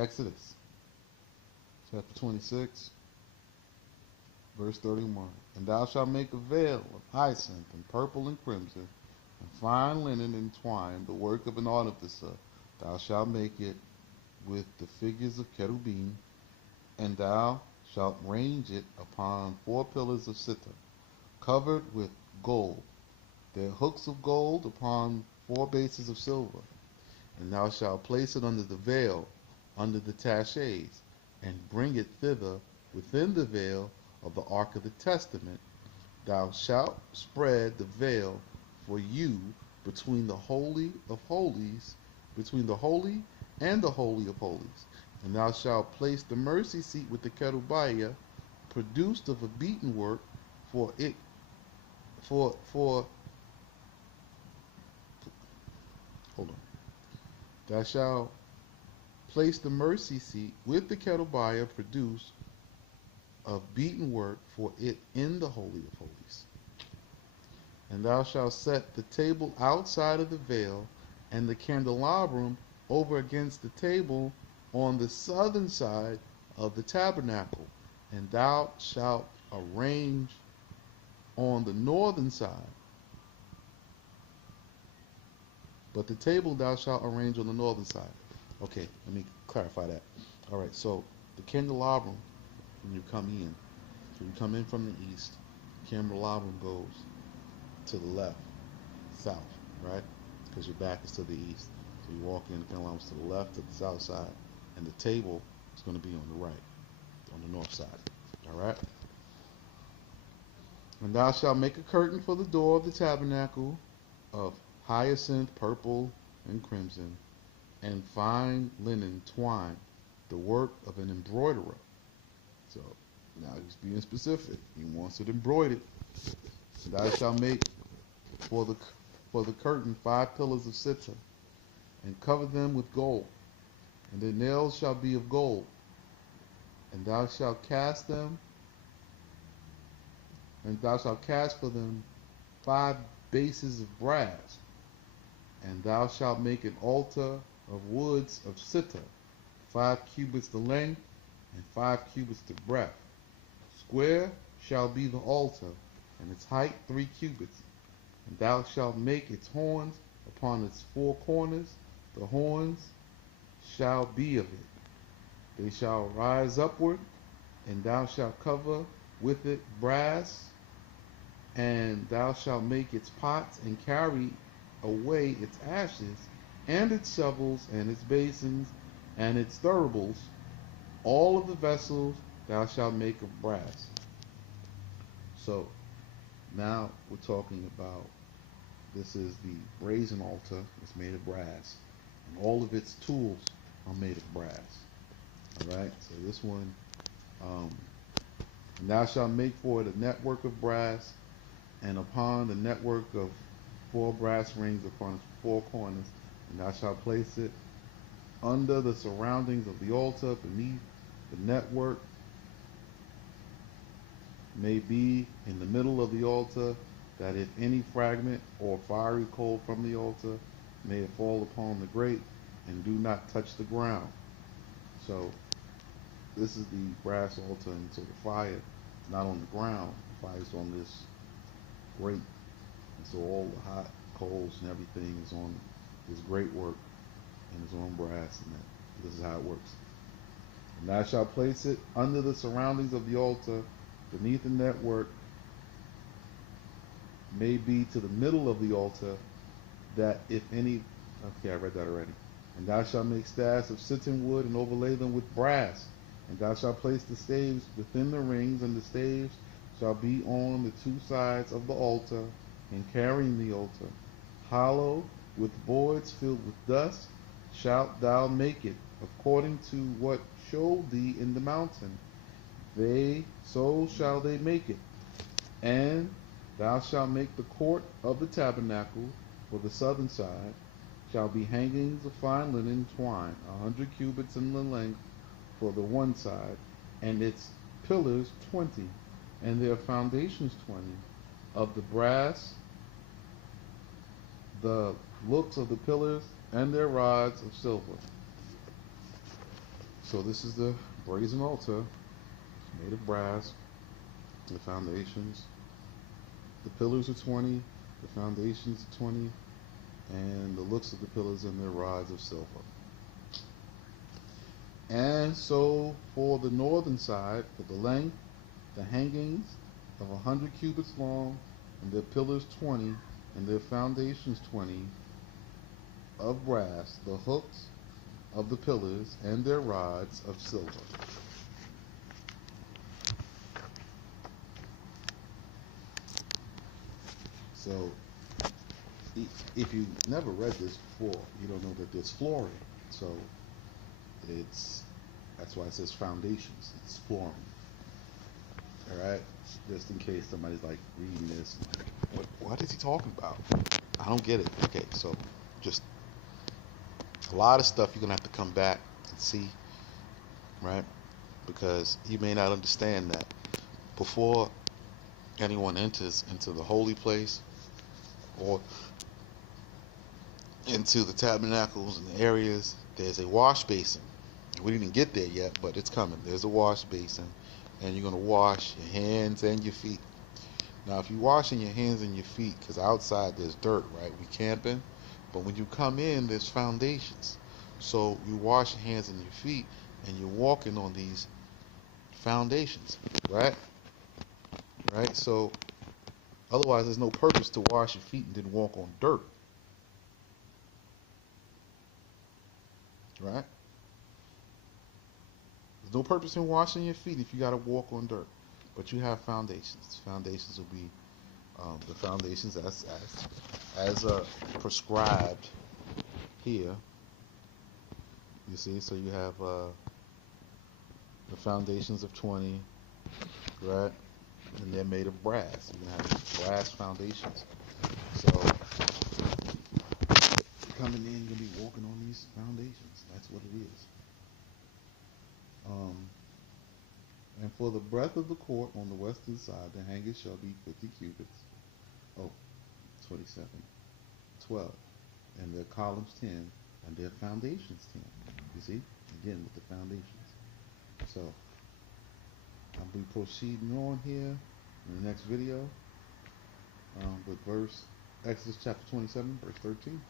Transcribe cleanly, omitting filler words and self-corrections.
Exodus chapter 26, verse 31. And thou shalt make a veil of hyacinth and purple and crimson, and fine linen and twine, the work of an artificer. Thou shalt make it with the figures of cherubim, and thou shalt range it upon 4 pillars of cedar, covered with gold, their hooks of gold upon 4 bases of silver. And thou shalt place it under the veil, under the taches, and bring it thither within the veil of the ark of the testament. Thou shalt spread the veil for you between the holy of holies, between the holy and the holy of holies. And thou shalt place the mercy seat with the kerubiah, produced of a beaten work, for it for hold on. Thou shalt place the mercy seat with the kerubiah produced of beaten work for it in the holy of holies. And thou shalt set the table outside of the veil, and the candelabrum over against the table on the southern side of the tabernacle. And thou shalt arrange on the northern side, but the table thou shalt arrange on the northern side. Okay, let me clarify that. All right, so the candelabrum, when you come in, so you come in from the east, the candelabrum goes to the left, south, right? Because your back is to the east. So you walk in, the candelabrum to the left, to the south side, and the table is going to be on the right, on the north side. All right? And thou shalt make a curtain for the door of the tabernacle of hyacinth, purple, and crimson, and fine linen twine, the work of an embroiderer. So now he's being specific. He wants it embroidered. And thou shalt make for the curtain 5 pillars of cedar, and cover them with gold, and their nails shall be of gold. And thou shalt cast them, and thou shalt cast for them 5 bases of brass. And thou shalt make an altar of woods of cedar, 5 cubits the length, and 5 cubits the breadth. Square shall be the altar, and its height 3 cubits. And thou shalt make its horns upon its 4 corners. The horns shall be of it. They shall rise upward, and thou shalt cover with it brass. And thou shalt make its pots, and carry away its ashes, and its shovels, and its basins, and its thuribles. All of the vessels thou shalt make of brass. So now we're talking about, this is the brazen altar. It's made of brass, and all of its tools are made of brass. All right. So this one, and thou shalt make for it a network of brass, and upon the network of 4 brass rings upon its 4 corners. And thou shalt place it under the surroundings of the altar beneath the network. May be in the middle of the altar, that if any fragment or fiery coal from the altar may it fall upon the grate, and do not touch the ground. So this is the brass altar, and so the fire is not on the ground, the fire is on this grate. And so all the hot coals and everything is on this great work, and it's on brass, and this is how it works. And thou shalt place it under the surroundings of the altar, beneath the network, may be to the middle of the altar, that if any, okay, I read that already. And thou shalt make staves of sittim wood, and overlay them with brass. And thou shalt place the staves within the rings, and the staves shall be on the 2 sides of the altar, and carrying the altar. Hollow with boards filled with dust shalt thou make it, according to what showed thee in the mountain. So shall they make it. And thou shalt make the court of the tabernacle for the southern side, shall be hangings of fine linen twine, 100 cubits in the length for the one side, and its pillars 20, and their foundations 20, of the brass, the looks of the pillars, and their rods of silver. So this is the brazen altar made of brass. The foundations, the pillars are 20, the foundations are 20, and the looks of the pillars and their rods of silver. And so for the northern side, for the length, the hangings of 100 cubits long, and their pillars 20, and their foundations 20, of brass, the hooks of the pillars, and their rods of silver. So if you never read this before, you don't know that there's flooring. So it's that's why it says foundations. It's flooring. All right, just in case somebody's like reading this, what is he talking about? I don't get it. Okay, so just a lot of stuff you're gonna have to come back and see, right? Because you may not understand that before anyone enters into the holy place or into the tabernacles and the areas, there's a wash basin. We didn't get there yet, but it's coming. There's a wash basin, and you're going to wash your hands and your feet. Now, if you're washing your hands and your feet, because outside there's dirt, right? We camping, but when you come in, there's foundations. So you wash your hands and your feet, and you're walking on these foundations, right? Right? So otherwise, there's no purpose to wash your feet and then walk on dirt, right? There's no purpose in washing your feet if you got to walk on dirt. But you have foundations. Foundations will be the foundations as prescribed here. You see, so you have the foundations of 20, right? And they're made of brass. You have brass foundations. So coming in, you're gonna be walking on these foundations. That's what it is. Um, and for the breadth of the court on the western side, the hangers shall be 50 cubits. Oh, 27, 12, and their columns 10, and their foundations 10. You see, again with the foundations. So I'll be proceeding on here in the next video with Exodus chapter 27, verse 13.